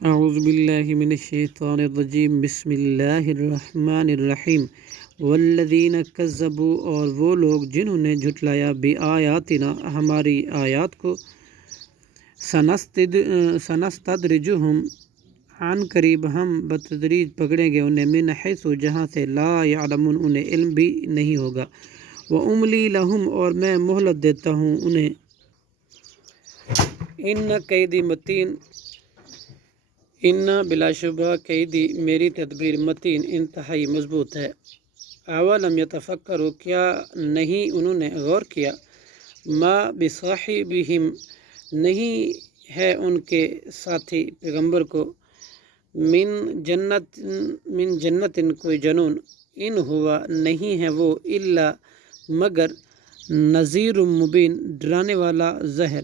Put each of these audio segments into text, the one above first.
اعوذ باللہ من الشیطان الرجیم بسم اللہ الرحمن الرحیم والذین کذبوا، اور وہ لوگ جنہوں نے جھٹلایا بآیاتنا ہماری آیات کو، سنستدرجہم عن قریب ہم بتدریج پکڑیں گے انہیں، من حیث جہاں سے لا یعلمون انہیں علم بھی نہیں ہوگا، واملی لہم اور میں مہلت دیتا ہوں انہیں، ان قیدی متین، ان بلا شبہ قیدی میری تدبیر متین انتہائی مضبوط ہے۔ اولم یتفکروا، کیا نہیں انہوں نے غور کیا، ما بصاحبہم نہیں ہے ان کے ساتھی پیغمبر کو، من جنت کوئی جنون، ان ہوا نہیں ہے وہ، الا مگر نذیر مبین ڈرانے والا زہر۔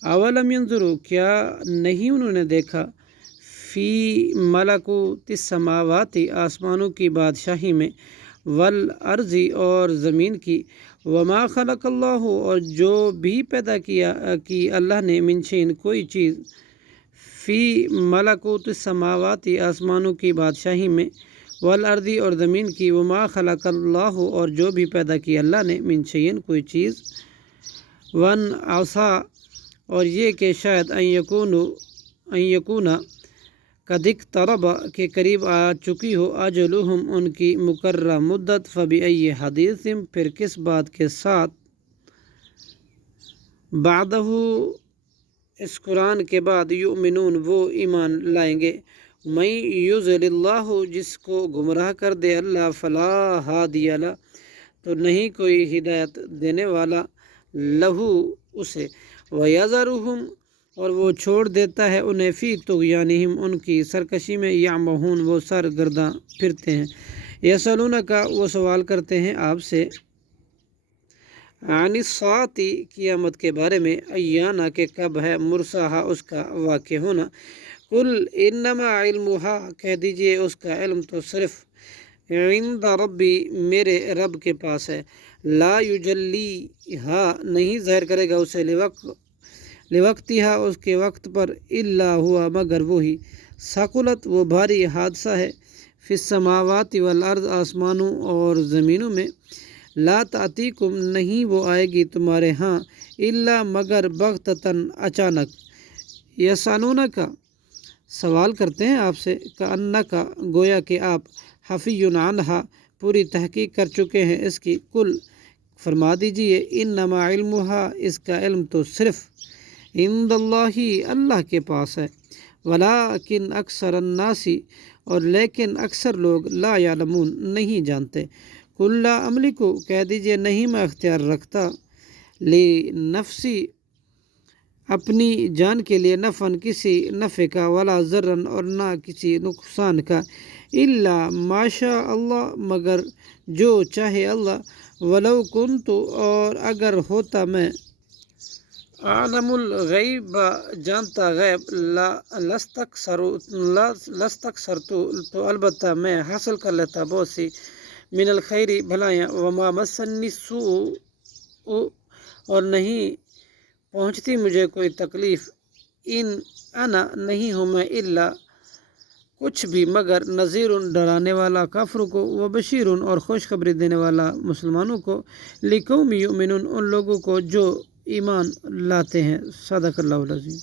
اولم ینظروا، کیا نہیں انہوں نے دیکھا، فی ملکوت السماوات آسمانوں کی بادشاہی میں، والارض اور زمین کی، وما خلق اللہ اور جو بھی پیدا کی اللہ نے، من شیء کوئی چیز، فی ملکوت السماوات آسمانوں کی بادشاہی میں، والارض اور زمین کی، وما خلق اللہ اور جو بھی پیدا کی اللہ نے، من شیء کوئی چیز، ون عسا اور یہ کہ شاید ان یکونا قد اقترب کے قریب آ چکی ہو، اجلہم ان کی مقررہ مدت، فبأی حدیث پھر کس بات کے ساتھ، بعدہ اس قرآن کے بعد، یؤمنون وہ ایمان لائیں گے۔ من یضلل اللہ جس کو گمراہ کر دے اللہ، فلا ہادی لہ تو نہیں کوئی ہدایت دینے والا، لہو اسے، ویذرہم اور وہ چھوڑ دیتا ہے انہیں، فی طغیانہم ان کی سرکشی میں، یعمہون وہ سرگرداں پھرتے ہیں۔ یسألونک وہ سوال کرتے ہیں آپ سے، عن الساعۃ قیامت کے بارے میں، ایانا کہ کب ہے، مرساہا اس کا واقع ہونا، قل انما علمہا کہہ دیجئے اس کا علم تو صرف عند ربی میرے رب کے پاس ہے، لا یجلیہا نہیں ظاہر کرے گا اسے، لوقتہا اس کے وقت پر، الا ہوا مگر وہی، ثقلت وہ بھاری حادثہ ہے، فی السماوات والارض آسمانوں اور زمینوں میں، لا تأتیکم نہیں وہ آئے گی تمہارے ہاں، الا مگر بغتتاً اچانک، یسألونک سوال کرتے ہیں آپ سے، کأنک گویا کہ آپ، حفی عنہا پوری تحقیق کر چکے ہیں اس کی، قل فرما دیجئے، انما علمہا اس کا علم تو صرف عند اللہ اللہ کے پاس ہے، ولکن اکثر الناس اور لیکن اکثر لوگ، لا یعلمون نہیں جانتے، قل لا املک کہہ دیجئے نہیں میں اختیار رکھتا، لنفسی اپنی جان کے لیے، نفعاً کسی نفع کا، ولا ضرراً اور نہ کسی نقصان کا، الا ما شاء اللہ مگر جو چاہے اللہ، ولو کنت اور اگر ہوتا میں، اعلم الغیب جانتا غیب، لاستکثرت تو البتہ میں حاصل کر لیتا بہت سی، من الخیر بھلائیاں، وما مسنی السوء اور نہیں پہنچتی مجھے کوئی تکلیف، ان انا نہیں ہوں میں، الا کچھ بھی مگر نذیر ڈرانے والا کافروں کو، وبشیر اور خوشخبری دینے والا مسلمانوں کو، لقوم یؤمنون ان لوگوں کو جو ایمان لاتے ہیں۔ صدق اللہ العظیم۔